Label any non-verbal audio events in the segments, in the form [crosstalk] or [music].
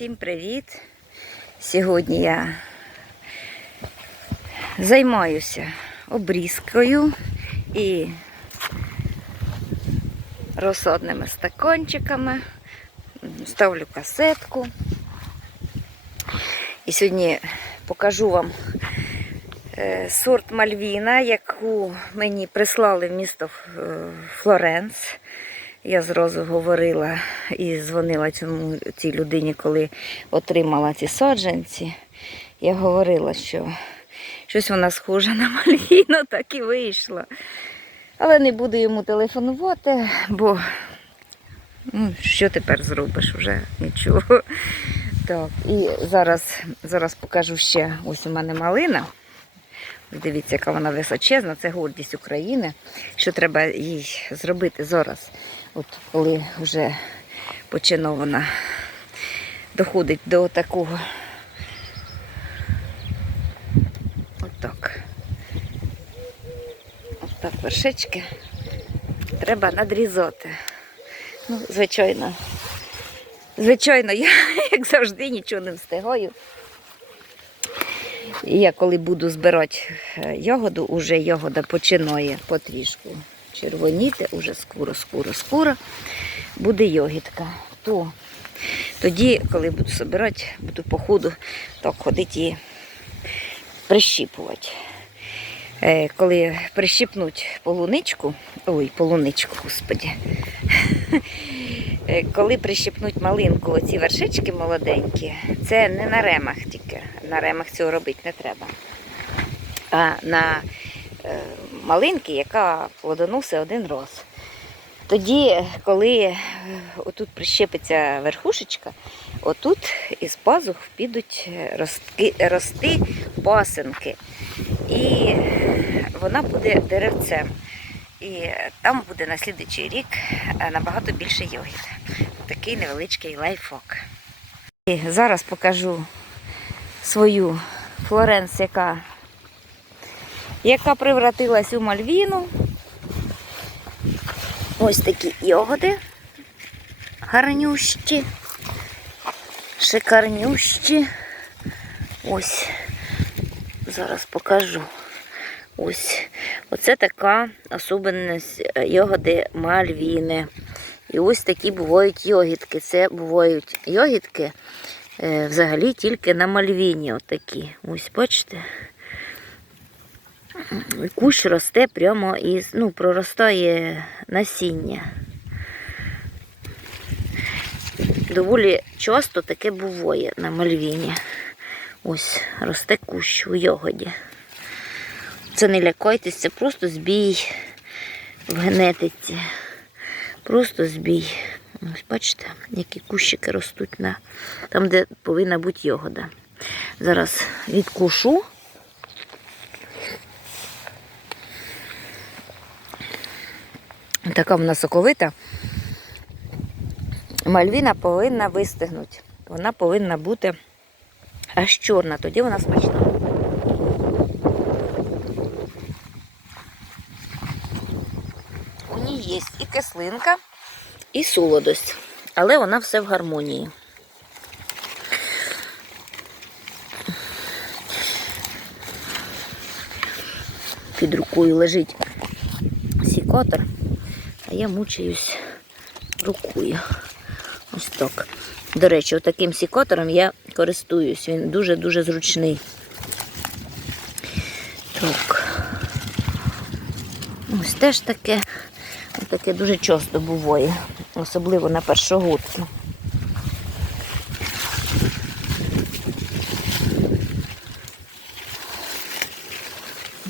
Всім привіт! Сьогодні я займаюся обрізкою і розсадними стаканчиками, ставлю касетку. І сьогодні покажу вам е, сорт Мальвіна, яку мені прислали в місто е, Флоренс. Я зразу говорила і дзвонила цьому цій людині, коли отримала ці саджанці. Я говорила, що щось вона схожа на Мальвіну, [laughs] так і вийшло. Але не буду йому телефонувати, бо ну, що тепер зробиш вже нічого. [laughs] Так, і зараз, зараз покажу ще ось у мене малина. Дивіться, яка вона височезна, це гордість України. Що треба їй зробити зараз, от коли вже починає вона доходить до такого. Отак. Отак вершечки треба надрізати. Ну, звичайно. Звичайно, я, [laughs] як завжди, нічого не встигаю. І я коли буду збирати е, ягоду, уже ягода починає потрішку червоніти, уже скоро, скоро, скоро буде йогітка. То тоді, коли буду збирати, буду по ходу так ходити і прищіпувати. Е, Коли прищіпнуть полуничку, ой, полуничку, господі. Е, Коли прищепнуть малинку, оці вершечки молоденькі, це не на ремах тільки. На ремах цього робити не треба. А на е, малинки, яка плодоносить один раз. Тоді, коли е, отут прищепиться верхушечка, отут із пазух підуть ростки, рости пасинки. І вона буде деревцем. І там буде на слідуючий рік е, набагато більше йогіт. Такий невеличкий лайфхак. І зараз покажу свою Флоренс, яка, яка превратилась у Мальвіну. Ось такі йогоди гарнющі, шикарнющі. Ось, зараз покажу. Ось, оце така особливість е, йогоди мальвіни. І ось такі бувають йогітки. Це бувають йогітки е, взагалі тільки на мальвіні. Отакі. Ось, бачите? Кущ росте прямо із, ну, проростає насіння. Доволі часто таке буває на мальвіні. Ось росте кущ у йогоді. Це не лякайтесь, це просто збій в генетиці. Просто збій. Ось бачите, які кущики ростуть на там, де повинна бути йогода. Зараз відкушу. Така вона соковита. Мальвіна повинна вистигнути. Вона повинна бути аж чорна, тоді вона смачна. У ній є і кислинка, і солодость, але вона все в гармонії. Під рукою лежить сікатор, а я мучаюсь рукою. Ось так. До речі, отаким сікатором я користуюсь. Він дуже-дуже зручний. Так. Ось теж таке, таке дуже часто буває, особливо на першогодку.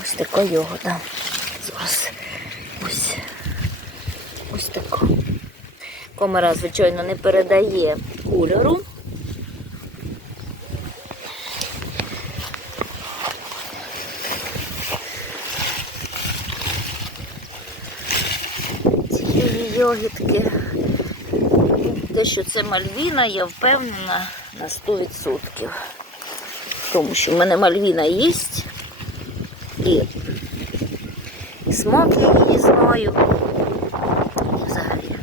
Ось така йогода. Зараз ось ось така. Камера, звичайно, не передає кольору. цієї йогітки. Те, що це мальвіна, я впевнена на 100%. Тому що в мене мальвіна є. І, і смак я її знаю. І взагалі.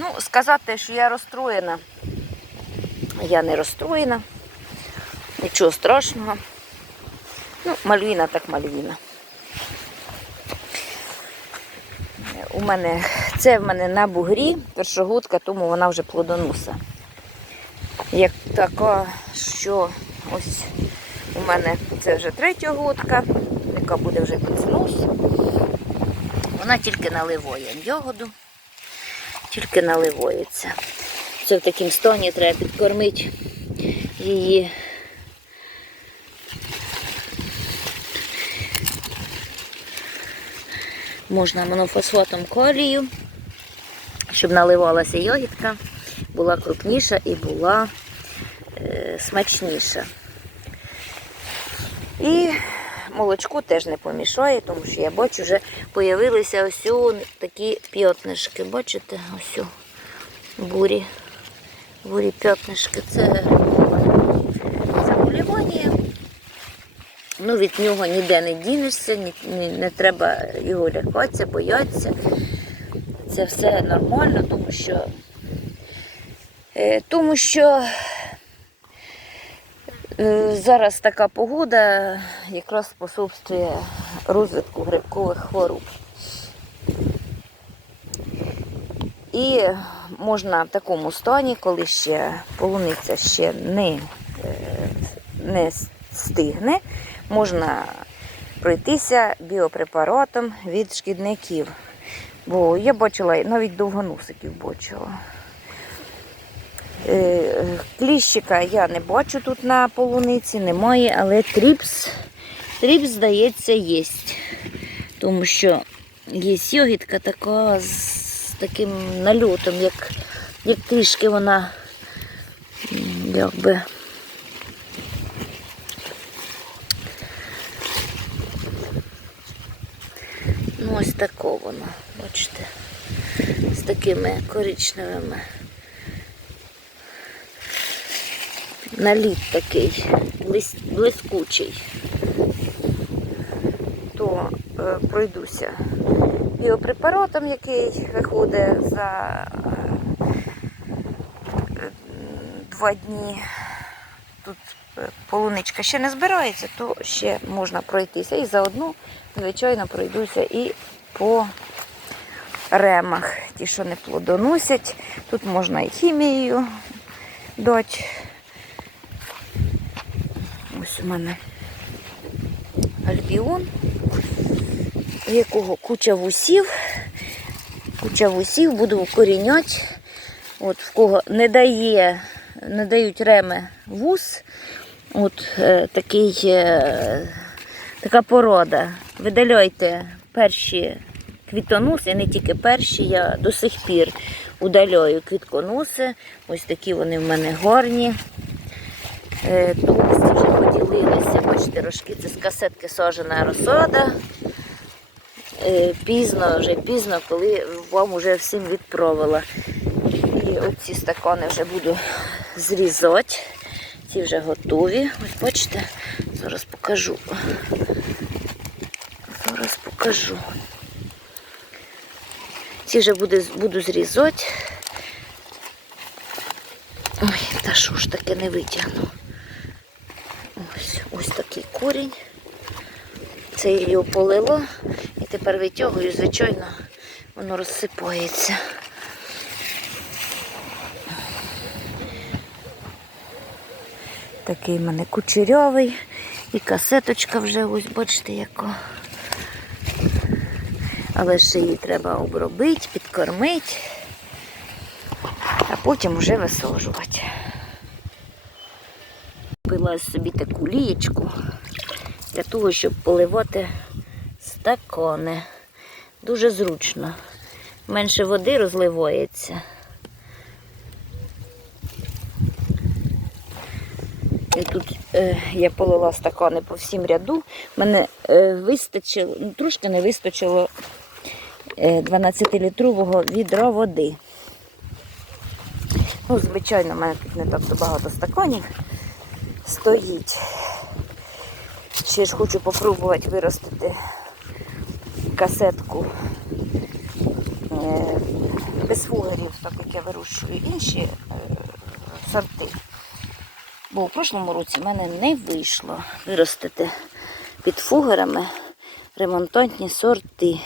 Ну, сказати, що я розстроєна. Я не розстроєна. Нічого страшного. Ну, мальвіна так мальвіна. У мене це в мене на бугрі першогодка, тому вона вже плодонуса. Як така, що ось у мене це вже третя годка, яка буде вже під. Вона тільки наливає ягоду, тільки наливається. Це в такому стані треба підкормити її. Можна монофосфатом калію, щоб наливалася ягідка, була крупніша і була е, смачніша. І молочко теж не помішає, тому що я бачу, вже з'явилися ось такі п'ятнишки. Бачите, ось бурі. Бурі п'ятнишки. Це заболівання. Ну, від нього ніде не дінешся, ні, ні- не треба його лякатися, боятися. Це все нормально, тому що, е, тому що зараз така погода якраз способствує розвитку грибкових хвороб. І можна в такому стані, коли ще полуниця ще не, е, не стигне, можна пройтися біопрепаратом від шкідників. Бо я бачила, навіть довгоносиків бачила. Е, Кліщика я не бачу тут на полуниці, немає, але тріпс, тріпс, здається, є. Тому що є йогітка така з таким нальотом, як, як трішки вона якби. Ну, ось тако воно, бачите, з такими коричневими. Наліт такий, блискучий. То е, пройдуся біопрепаратом, який виходить за е, два дні. Тут е, полуничка ще не збирається, то ще можна пройтися. І заодно, звичайно, пройдуся і по ремах. Ті, що не плодоносять. Тут можна і хімією дати. У мене альбіон, у якого куча вусів. Куча вусів буду укоріняти. От в кого не дає, не дають реми вус. От е, такий, е, така порода. Видаляйте перші квітоноси, не тільки перші, я до сих пір удаляю квітконоси. Ось такі вони в мене гарні. Е, вже поділилися, бачите, рожки, це з касетки сажена розсада. Е, Пізно, вже пізно, коли вам вже всім відправила. І оці стакани вже буду зрізати. Ці вже готові. Ось бачите, зараз покажу. Зараз покажу. Ці вже буду, буду зрізати. Ой, та що ж таке не витягну. Корінь. Це його полила і тепер витягую, звичайно, воно розсипається. Такий в мене кучерявий. І касеточка вже ось, бачите, яка. Але ще її треба обробити, підкормити, а потім вже висаджувати. Купила собі таку лієчку для того, щоб поливати стакани. Дуже зручно. Менше води розливається. І тут е, я полила стакани по всім ряду. Мене е, вистачило, ну, трошки не вистачило е, 12-літрового відра води. Ну, звичайно, в мене тут не так то багато стаканів стоїть. Ще ж хочу попробувати виростити касетку е, без фугерів, так як я вирощую інші е, сорти. Бо у прошлому році в мене не вийшло виростити під фугерами ремонтантні сорти.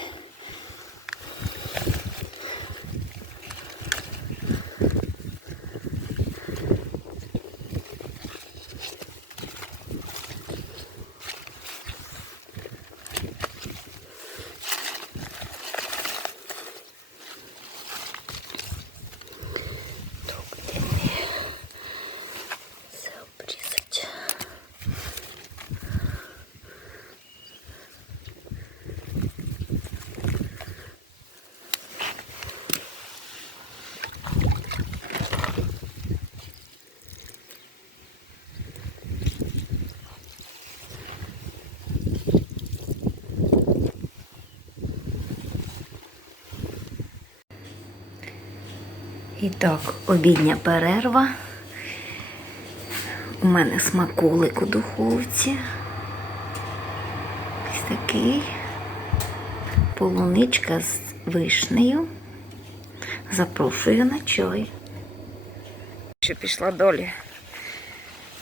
І так, обідня перерва. У мене смаколик у духовці. Ось такий. Полуничка з вишнею. Запрошую на чай. Ще пішла долі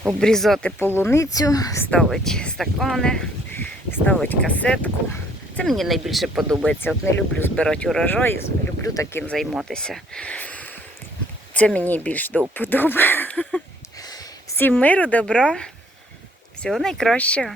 обрізати полуницю, ставить стакани, ставить касетку. Це мені найбільше подобається. От не люблю збирати урожай, люблю таким займатися. Це мені більш до вподоби. Всім миру, добра, всього найкращого.